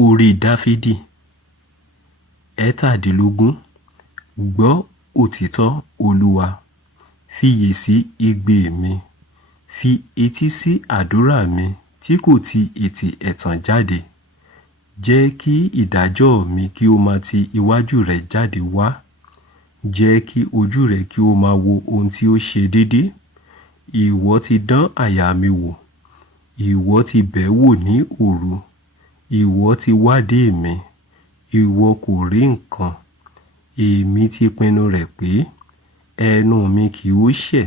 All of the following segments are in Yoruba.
Orí Dáfídì ẹ̀tàdínlógún. Gbọ́ òtítọ́ Olúwa, fiyèsí igbe mi, fi etí sí àdúrà mi tí kò ti ètè ẹ̀tàn jáde. Jẹ́ kí ìdájọ́ mi kí ó máa ti iwájú rẹ jáde wá. Jẹ́ kí ojú rẹ kí ó máa wo ohun tí ó ṣe déédé. Ìwọ ti dán àyà mi wò. Ìwọ ti bẹ̀ wò ní òru. Ìwọ ti wádìí mi. Ìwọ kò rí nǹkan. Èmi ti pinnu rẹ̀ pé ẹnu mi kì ó ṣẹ̀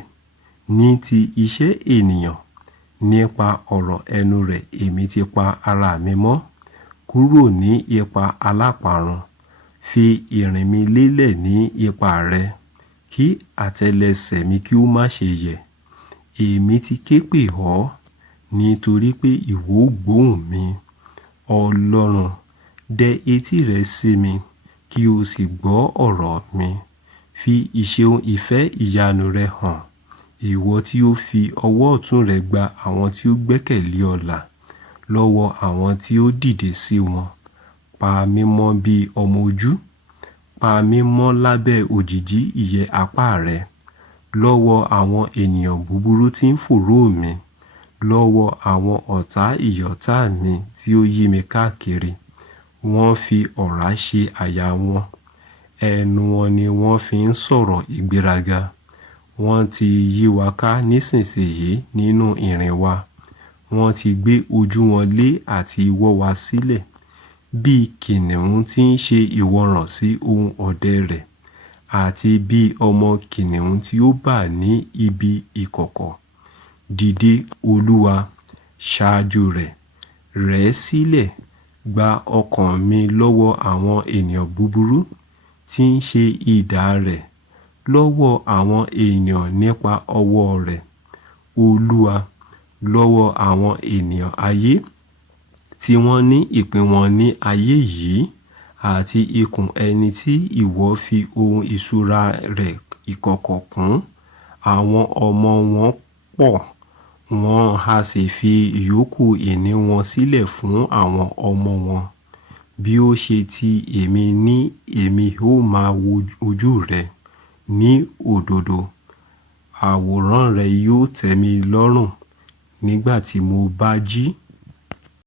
ní ti iṣẹ́ ènìyàn. Nípa ọ̀rọ̀ ẹnu rẹ̀ èmi ti pa ara mi mọ́ kúrò ní ipa aláparun. Fi ìrìn mi lélẹ̀ ní ipa rẹ, kí àtẹ́lẹsẹ̀ mi kí ó má ṣe yẹ̀. Èmi ti ké pè ọ́ nítorí pé ìwọ gbóhùn mi. Ọlọ́run, dẹ etí rẹ sí mi kí o sì gbọ́ ọ̀rọ̀ mi. Fi ìṣeun ìfẹ́ ìyanu rẹ hàn. Ìwọ tí ó fi ọwọ́ ọ̀tún rẹ gba àwọn tí ó gbẹ́kẹ̀lé ọ là lọ́wọ́ àwọn tí ó dìde sí wọn. Pa mí mọ́ bí ọmọ ojú. Pa mí mọ́ lábẹ́ òjìji ìyẹ́ apá rẹ. Lọ́wọ́ àwọn ènìyàn búburú tí ń fòòró mi. Lọ́wọ́ àwọn ọ̀tá ìyọ̀tá mi tí ó yí mi káàkiri. Wọ́n fi ọ̀rá ṣe àyà wọn. Ẹnu wọn ni wọ́n fi ń sọ̀rọ̀ ìgbéraga. Wọ́n ti yí wa ká nísinsìnyí nínú ìrìn wa. Wọ́n ti gbé ojú wọn lé àti wọ́ wa sílẹ̀. Bí kìnnìún tí ń ṣe ìwọ̀ràn sí ohun ọdẹ rẹ̀, àti bí ọmọ kìnnìún tí ó bà ní ibi ìkọ̀kọ̀. Dìde Olúwa, ṣáájú rẹ̀. Rẹ̀ sílẹ̀, gba ọkàn mi lọ́wọ́ àwọn ènìyàn búburú tí ń ṣe idà rẹ̀, lọ́wọ́ àwọn ènìyàn nípa ọwọ́ rẹ̀. Olúwa, lọ́wọ́ àwọn ènìyàn ayé tí wọ́n ní ìpín wọn ní ayé yìí, àti ikùn ẹni tí ìwọ fi ohun ìṣúra rẹ̀ ìkọ̀kọ̀ kún. Àwọn ọmọ wọn pọ̀, wọ́n á sì fi ìyókù ìní wọn sílẹ̀ fún àwọn ọmọ wọn. Bí ó ṣe ti èmi ní èmi ó máa wo ojú rẹ ní òdodo. Àwòrán rẹ yóò tẹ́ mi lọ́rùn nígbà tí mo bá jí.